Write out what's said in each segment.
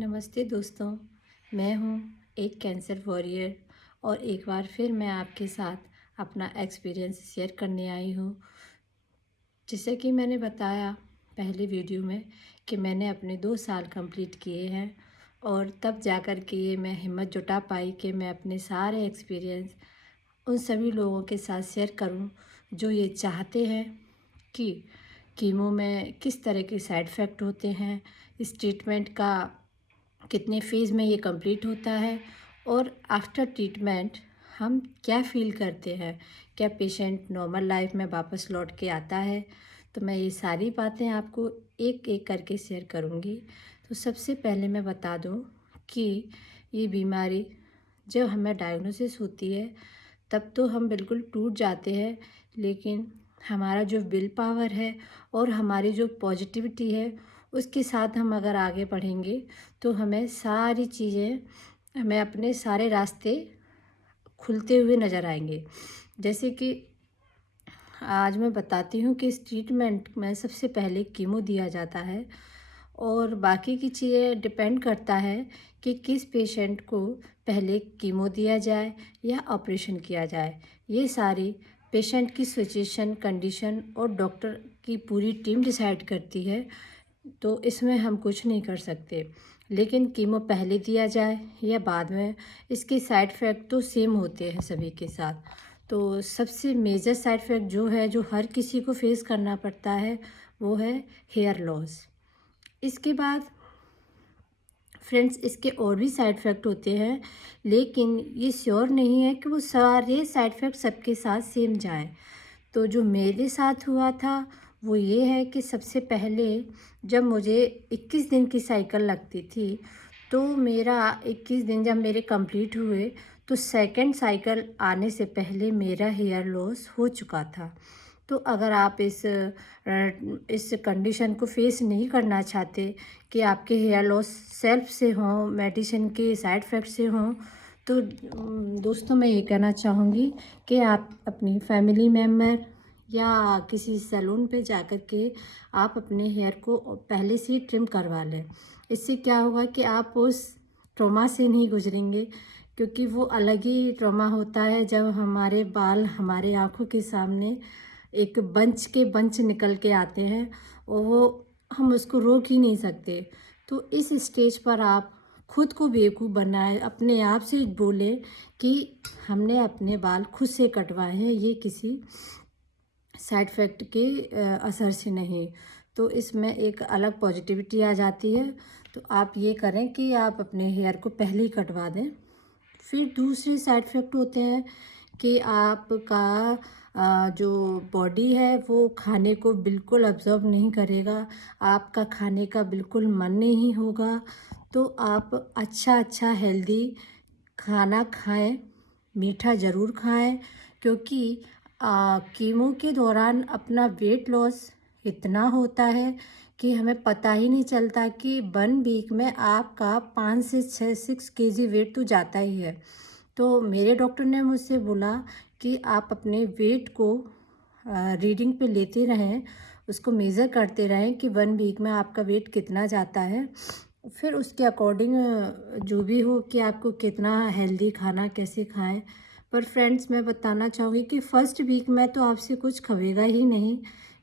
नमस्ते दोस्तों, मैं हूँ एक कैंसर वॉरियर और एक बार फिर मैं आपके साथ अपना एक्सपीरियंस शेयर करने आई हूँ। जैसे कि मैंने बताया पहले वीडियो में कि मैंने अपने 2 साल कंप्लीट किए हैं और तब जाकर के ये मैं हिम्मत जुटा पाई कि मैं अपने सारे एक्सपीरियंस उन सभी लोगों के साथ शेयर करूं जो ये चाहते हैं कि कीमो में किस तरह के साइड इफ़ेक्ट होते हैं, इस ट्रीटमेंट का कितने फेज़ में ये कंप्लीट होता है और आफ्टर ट्रीटमेंट हम क्या फ़ील करते हैं, क्या पेशेंट नॉर्मल लाइफ में वापस लौट के आता है। तो मैं ये सारी बातें आपको एक एक करके शेयर करूँगी। तो सबसे पहले मैं बता दूँ कि ये बीमारी जब हमें डायग्नोसिस होती है तब तो हम बिल्कुल टूट जाते हैं, लेकिन हमारा जो विल पावर है और हमारी जो पॉजिटिविटी है उसके साथ हम अगर आगे बढ़ेंगे तो हमें सारी चीज़ें, हमें अपने सारे रास्ते खुलते हुए नज़र आएंगे। जैसे कि आज मैं बताती हूँ कि इस ट्रीटमेंट में सबसे पहले कीमो दिया जाता है और बाकी की चीज़ें डिपेंड करता है कि किस पेशेंट को पहले कीमो दिया जाए या ऑपरेशन किया जाए। ये सारी पेशेंट की सिचुएशन, कंडीशन और डॉक्टर की पूरी टीम डिसाइड करती है, तो इसमें हम कुछ नहीं कर सकते। लेकिन कीमो पहले दिया जाए या बाद में, इसके साइड इफ़ेक्ट तो सेम होते हैं सभी के साथ। तो सबसे मेजर साइड इफ़ेक्ट जो है, जो हर किसी को फेस करना पड़ता है, वो है हेयर लॉस। इसके बाद फ्रेंड्स, इसके और भी साइड इफ़ेक्ट होते हैं, लेकिन ये श्योर नहीं है कि वो सारे साइड इफ़ेक्ट सबके साथ सेम जाएँ। तो जो मेरे साथ हुआ था वो ये है कि सबसे पहले जब मुझे 21 दिन की साइकिल लगती थी, तो मेरा 21 दिन जब मेरे कंप्लीट हुए तो सेकंड साइकिल आने से पहले मेरा हेयर लॉस हो चुका था। तो अगर आप इस कंडीशन को फेस नहीं करना चाहते कि आपके हेयर लॉस सेल्फ से हों, मेडिसिन के साइड इफ़ेक्ट से हों, तो दोस्तों मैं ये कहना चाहूँगी कि आप अपनी फैमिली मेम्बर या किसी सैलून पे जाकर के आप अपने हेयर को पहले से ही ट्रिम करवा लें। इससे क्या होगा कि आप उस ट्रॉमा से नहीं गुजरेंगे, क्योंकि वो अलग ही ट्रॉमा होता है जब हमारे बाल हमारे आँखों के सामने एक बंच के बंच निकल के आते हैं और वो हम उसको रोक ही नहीं सकते। तो इस स्टेज पर आप खुद को बेवकूफ़ बनाएं, अपने आप से बोलें कि हमने अपने बाल खुद से कटवाए हैं, ये किसी साइड इफ़ेक्ट के असर से नहीं। तो इसमें एक अलग पॉजिटिविटी आ जाती है। तो आप ये करें कि आप अपने हेयर को पहले ही कटवा दें। फिर दूसरे साइड इफ़ेक्ट होते हैं कि आपका जो बॉडी है वो खाने को बिल्कुल अब्ज़ॉर्ब नहीं करेगा, आपका खाने का बिल्कुल मन नहीं होगा। तो आप अच्छा हेल्दी खाना खाएं, मीठा ज़रूर खाएं, क्योंकि कीमो के दौरान अपना वेट लॉस इतना होता है कि हमें पता ही नहीं चलता कि 1 वीक में आपका 5 से 6 केजी वेट तो जाता ही है। तो मेरे डॉक्टर ने मुझसे बोला कि आप अपने वेट को रीडिंग पे लेते रहें, उसको मेज़र करते रहें कि 1 वीक में आपका वेट कितना जाता है। फिर उसके अकॉर्डिंग जो भी हो कि आपको कितना हेल्दी खाना कैसे खाएं। पर फ्रेंड्स, मैं बताना चाहूँगी कि फ़र्स्ट वीक में तो आपसे कुछ खवेगा ही नहीं,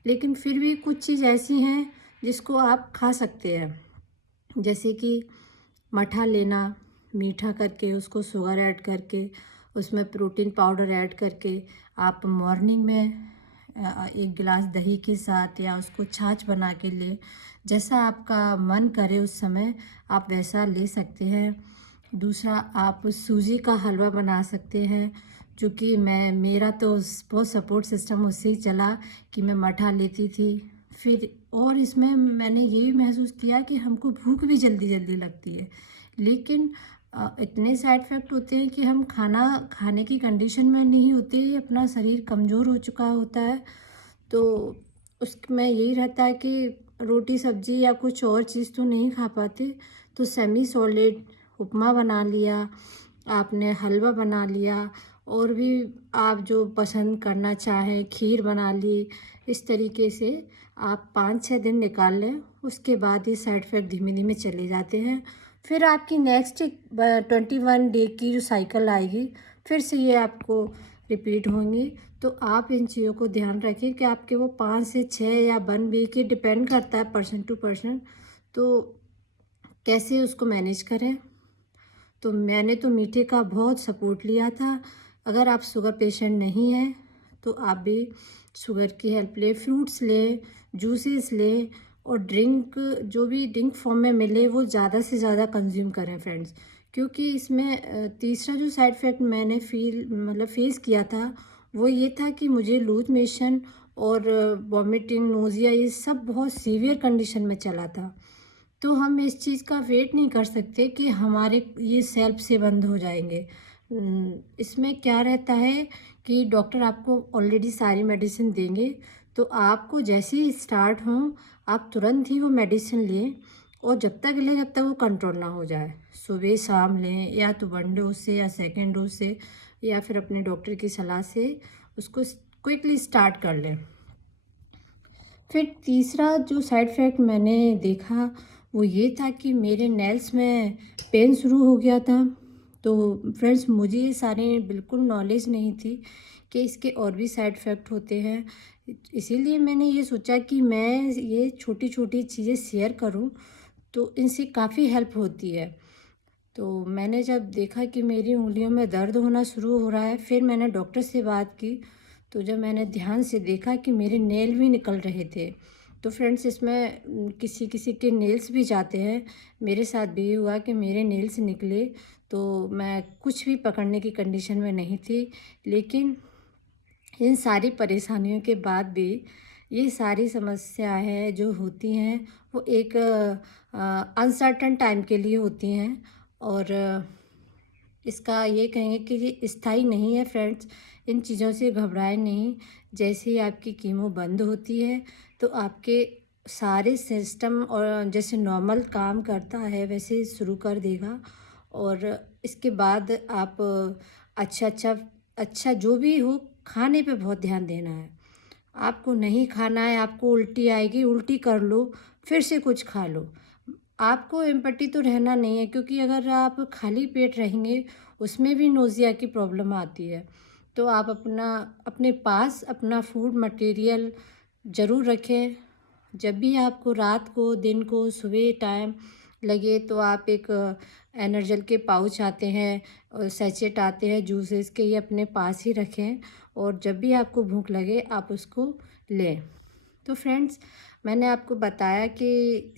लेकिन फिर भी कुछ चीज़ ऐसी हैं जिसको आप खा सकते हैं। जैसे कि मठा लेना, मीठा करके उसको शुगर ऐड करके, उसमें प्रोटीन पाउडर ऐड करके आप मॉर्निंग में 1 गिलास दही के साथ या उसको छाछ बना के लें। जैसा आपका मन करे उस समय आप वैसा ले सकते हैं। दूसरा, आप सूजी का हलवा बना सकते हैं, जो कि मेरा तो बहुत सपोर्ट सिस्टम उससे ही चला कि मैं मठा लेती थी। फिर और इसमें मैंने ये भी महसूस किया कि हमको भूख भी जल्दी लगती है, लेकिन इतने साइड इफ़ेक्ट होते हैं कि हम खाना खाने की कंडीशन में नहीं होते, अपना शरीर कमज़ोर हो चुका होता है। तो उसमें यही रहता है कि रोटी सब्ज़ी या कुछ और चीज़ तो नहीं खा पाते, तो सेमी सॉलिड उपमा बना लिया, आपने हलवा बना लिया और भी आप जो पसंद करना चाहें, खीर बना ली, इस तरीके से आप 5-6 दिन निकाल लें। उसके बाद ये साइड इफ़ेक्ट धीमे-धीमे चले जाते हैं। फिर आपकी नेक्स्ट 21 डे की जो साइकिल आएगी, फिर से ये आपको रिपीट होंगी। तो आप इन चीज़ों को ध्यान रखें कि आपके वो 5 से 6 या 1 वीक, ये डिपेंड करता है पर्सन टू पर्सन, तो कैसे उसको मैनेज करें। तो मैंने तो मीठे का बहुत सपोर्ट लिया था। अगर आप शुगर पेशेंट नहीं हैं तो आप भी शुगर की हेल्प लें, फ्रूट्स लें, जूसेस लें, और ड्रिंक जो भी ड्रिंक फॉर्म में मिले वो ज़्यादा से ज़्यादा कंज्यूम करें फ्रेंड्स। क्योंकि इसमें तीसरा जो साइड इफ़ेक्ट मैंने फेस किया था, वो ये था कि मुझे लूज मोशन और वॉमिटिंग, नोज़िया, ये सब बहुत सीवियर कंडीशन में चला था। तो हम इस चीज़ का वेट नहीं कर सकते कि हमारे ये सेल्फ से बंद हो जाएंगे। इसमें क्या रहता है कि डॉक्टर आपको ऑलरेडी सारी मेडिसिन देंगे, तो आपको जैसे ही स्टार्ट हों आप तुरंत ही वो मेडिसिन लें, और जब तक लें जब तक वो कंट्रोल ना हो जाए। सुबह शाम लें, या तो 1 डोज से या सेकेंड डोज से, या फिर अपने डॉक्टर की सलाह से उसको क्विकली स्टार्ट कर लें। फिर तीसरा जो साइड इफ़ेक्ट मैंने देखा वो ये था कि मेरे नेल्स में पेन शुरू हो गया था। तो फ्रेंड्स, मुझे ये सारे बिल्कुल नॉलेज नहीं थी कि इसके और भी साइड इफ़ेक्ट होते हैं। इसीलिए मैंने ये सोचा कि मैं ये छोटी-छोटी चीज़ें शेयर करूं, तो इनसे काफ़ी हेल्प होती है। तो मैंने जब देखा कि मेरी उँगलियों में दर्द होना शुरू हो रहा है, फिर मैंने डॉक्टर से बात की। तो जब मैंने ध्यान से देखा कि मेरे नेल भी निकल रहे थे, तो फ्रेंड्स इसमें किसी-किसी के नेल्स भी जाते हैं। मेरे साथ भी ये हुआ कि मेरे नेल्स निकले, तो मैं कुछ भी पकड़ने की कंडीशन में नहीं थी। लेकिन इन सारी परेशानियों के बाद भी ये सारी समस्याएँ जो होती हैं वो एक अनसर्टेन टाइम के लिए होती हैं, और इसका ये कहेंगे कि ये स्थायी नहीं है फ्रेंड्स। इन चीज़ों से घबराएं नहीं। जैसे ही आपकी कीमो बंद होती है तो आपके सारे सिस्टम और जैसे नॉर्मल काम करता है वैसे ही शुरू कर देगा, और इसके बाद आप अच्छा अच्छा अच्छा जो भी हो, खाने पे बहुत ध्यान देना है। आपको नहीं खाना है, आपको उल्टी आएगी, उल्टी कर लो, फिर से कुछ खा लो। आपको एम्पटी तो रहना नहीं है, क्योंकि अगर आप खाली पेट रहेंगे उसमें भी नोज़िया की प्रॉब्लम आती है। तो आप अपने पास अपना फूड मटेरियल ज़रूर रखें। जब भी आपको रात को, दिन को, सुबह टाइम लगे तो आप एक एनर्जल के पाउच आते हैं और सैचेट आते हैं जूसेस के, ये अपने पास ही रखें, और जब भी आपको भूख लगे आप उसको लें। तो फ्रेंड्स, मैंने आपको बताया कि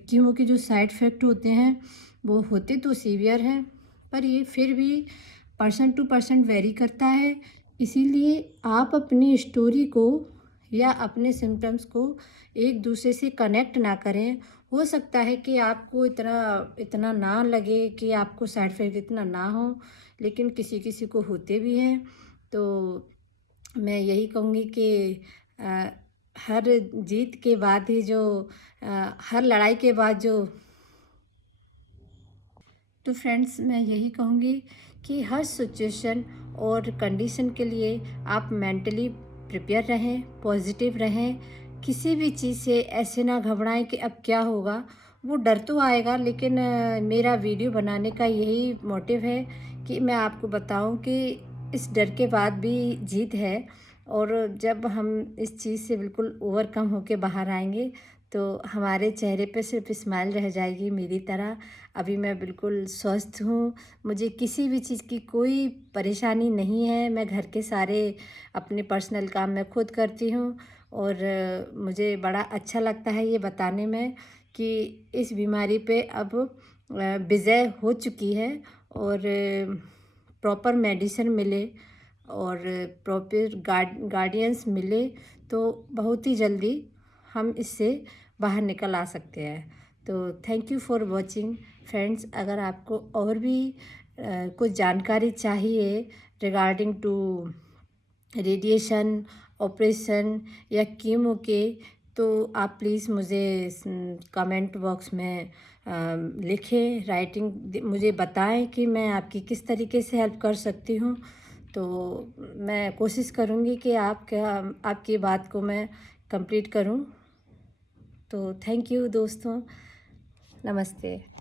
कीमो के जो साइड इफ़ेक्ट होते हैं वो होते तो सीवियर हैं, पर ये फिर भी पर्सन टू पर्सन वेरी करता है। इसीलिए आप अपनी स्टोरी को या अपने सिम्टम्स को एक दूसरे से कनेक्ट ना करें। हो सकता है कि आपको इतना इतना ना लगे, कि आपको साइड इफ़ेक्ट इतना ना हो, लेकिन किसी किसी को होते भी हैं। तो मैं यही कहूँगी कि अ, हर जीत के बाद ही जो हर लड़ाई के बाद जो, तो फ्रेंड्स मैं यही कहूँगी कि हर सिचुएशन और कंडीशन के लिए आप मेंटली प्रिपेयर रहें, पॉजिटिव रहें। किसी भी चीज़ से ऐसे ना घबराएं कि अब क्या होगा। वो डर तो आएगा, लेकिन मेरा वीडियो बनाने का यही मोटिव है कि मैं आपको बताऊं कि इस डर के बाद भी जीत है, और जब हम इस चीज़ से बिल्कुल ओवरकम होके बाहर आएंगे तो हमारे चेहरे पे सिर्फ स्माइल रह जाएगी मेरी तरह। अभी मैं बिल्कुल स्वस्थ हूँ, मुझे किसी भी चीज़ की कोई परेशानी नहीं है। मैं घर के सारे अपने पर्सनल काम मैं खुद करती हूँ, और मुझे बड़ा अच्छा लगता है ये बताने में कि इस बीमारी पे अब विजय हो चुकी है, और प्रॉपर मेडिसिन मिले और प्रॉपर गार्डियंस मिले तो बहुत ही जल्दी हम इससे बाहर निकल आ सकते हैं। तो thank you for watching friends. अगर आपको और भी कुछ जानकारी चाहिए रिगार्डिंग टू रेडिएशन, ऑपरेशन या कीमो के, तो आप प्लीज़ मुझे कमेंट बॉक्स में लिखें, मुझे बताएं कि मैं आपकी किस तरीके से हेल्प कर सकती हूँ। तो मैं कोशिश करूँगी कि आपकी बात को मैं कंप्लीट करूँ। तो थैंक यू दोस्तों, नमस्ते।